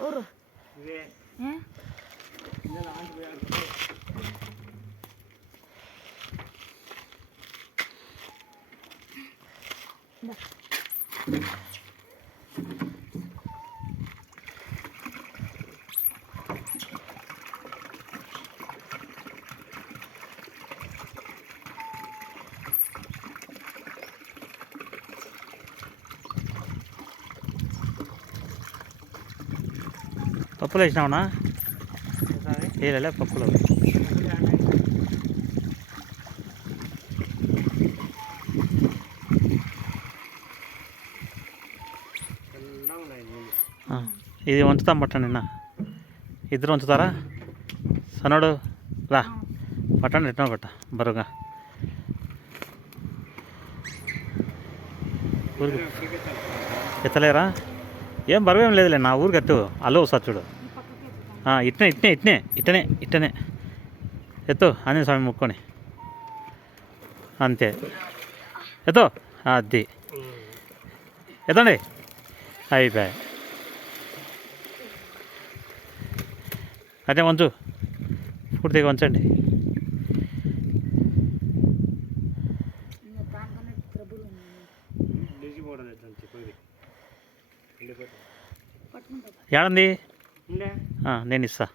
ఊరు పప్పులు వేసినావునా వేయలే పప్పులు ఇది వంచుతాం పట్టండి నిన్న ఇద్దరు వంచుతారా సనోడు రా పట్టండి ఎట్లా ఒకట బరువుగా ఊరికి ఎత్తలేరా ఏం బరువు ఏం లేదులే నా ఊరికి ఎత్తు అల్లు ఒకసారి చూడు ఇట్నే ఇట్నే ఇట్నే ఇట్టనే ఇట్టనే ఎత్తు ఆంజనేయ స్వామి ముక్కొని అంతే ఎత్తో అది ఎత్తండి అయిపోయాయి అదే వంచు పూర్తిగా వంచండి ఏడంది నేను ఇస్తా